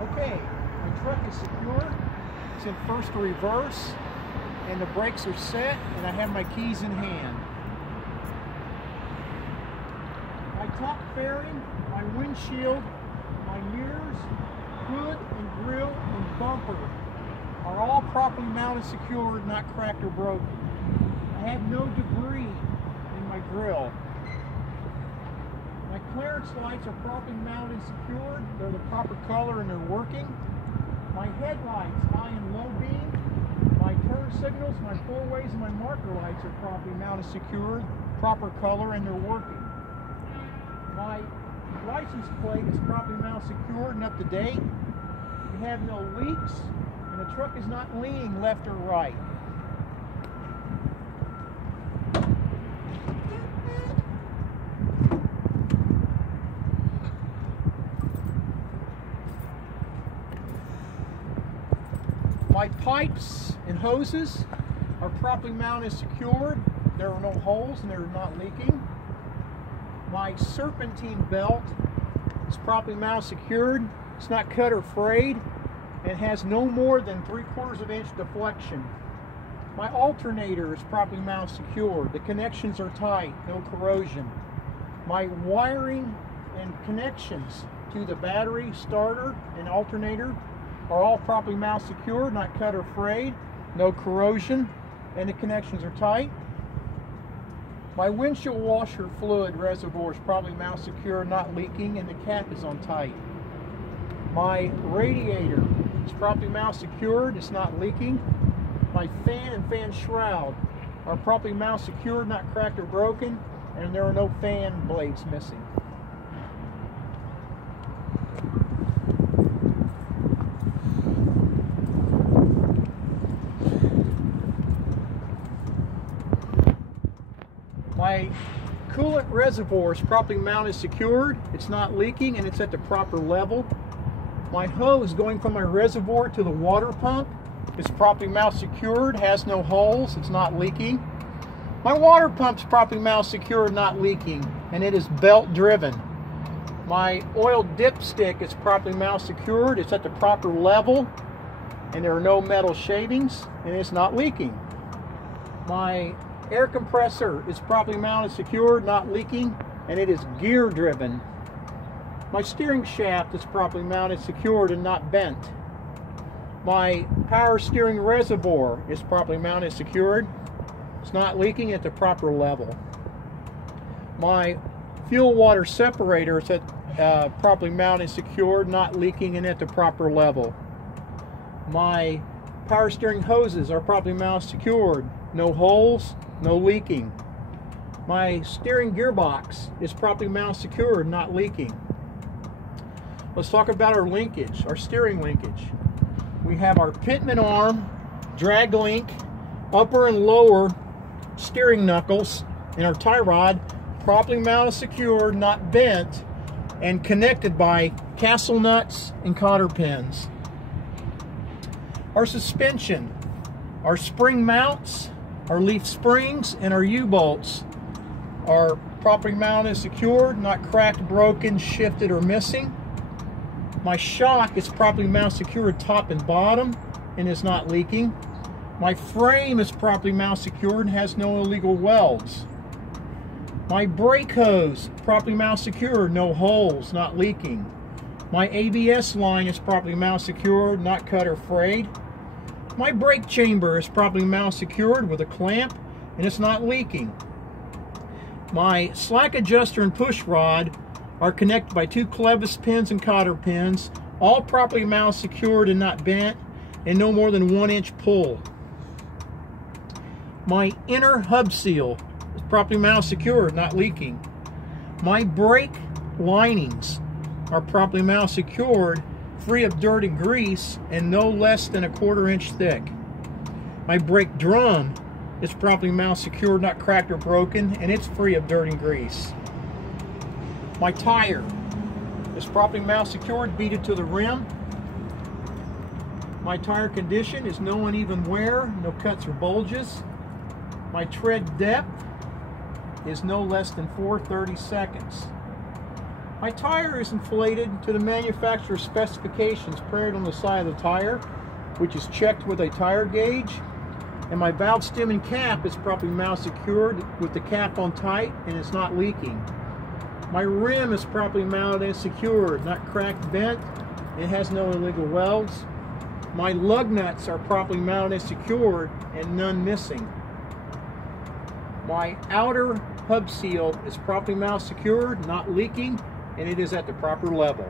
Okay, my truck is secure. It's in first reverse, and the brakes are set, and I have my keys in hand. My top fairing, my windshield, my mirrors, hood and grill and bumper are all properly mounted, secured, not cracked or broken. I have no debris in my grill. My clearance lights are properly mounted and secured. They're the proper color and they're working. My headlights, high and low beam, my turn signals, my four-ways, and my marker lights are properly mounted and secured, proper color, and they're working. My license plate is properly mounted, secured, and up to date. We have no leaks, and the truck is not leaning left or right. My pipes and hoses are properly mounted and secured. There are no holes and they're not leaking. My serpentine belt is properly mounted and secured. It's not cut or frayed and has no more than 3/4 inch deflection. My alternator is properly mounted and secured. The connections are tight, no corrosion. My wiring and connections to the battery, starter, and alternator are all properly mounted, secured, not cut or frayed, no corrosion, and the connections are tight. My windshield washer fluid reservoir is properly mounted, secure, not leaking, and the cap is on tight. My radiator is properly mounted, secured, it's not leaking. My fan and fan shroud are properly mounted, secured, not cracked or broken, and there are no fan blades missing. My coolant reservoir is properly mounted, secured, it's not leaking, and it's at the proper level. My hose going from my reservoir to the water pump is properly mounted, secured, has no holes, it's not leaking. My water pump is properly mounted, secured, not leaking, and it is belt driven. My oil dipstick is properly mounted, secured, it's at the proper level, and there are no metal shavings, and it's not leaking. My air compressor is properly mounted, secured, not leaking, and it is gear driven. My steering shaft is properly mounted, secured, and not bent. My power steering reservoir is properly mounted, secured. It's not leaking at the proper level. My fuel water separator is properly mounted, secured, not leaking, and at the proper level. My power steering hoses are properly mounted, secured, no holes, no leaking. My steering gearbox is properly mounted, secured, not leaking. Let's talk about our linkage, our steering linkage. We have our pitman arm, drag link, upper and lower steering knuckles, and our tie rod properly mounted, secured, not bent, and connected by castle nuts and cotter pins. Our suspension, our spring mounts, our leaf springs, and our U-bolts are properly mounted, secured, not cracked, broken, shifted, or missing. My shock is properly mounted, secured, top and bottom, and is not leaking. My frame is properly mounted, secured, and has no illegal welds. My brake hose, properly mounted, secured, no holes, not leaking. My ABS line is properly mounted, secured, not cut or frayed. My brake chamber is properly mounted, secured with a clamp, and it's not leaking. My slack adjuster and push rod are connected by 2 clevis pins and cotter pins, all properly mounted, secured, and not bent, and no more than 1 inch pull. My inner hub seal is properly mounted, secured, not leaking. My brake linings are properly mounted, secured, free of dirt and grease, and no less than 1/4 inch thick. My brake drum is properly mounted, secured, not cracked or broken, and it's free of dirt and grease. My tire is properly mounted, secured, beaded to the rim. My tire condition is no uneven wear, no cuts or bulges. My tread depth is no less than 4/32. My tire is inflated to the manufacturer's specifications printed on the side of the tire, which is checked with a tire gauge. And my valve stem and cap is properly mount secured with the cap on tight and it's not leaking. My rim is properly mounted and secured, not cracked, bent. It has no illegal welds. My lug nuts are properly mounted and secured and none missing. My outer hub seal is properly mounted secured, not leaking, and it is at the proper level.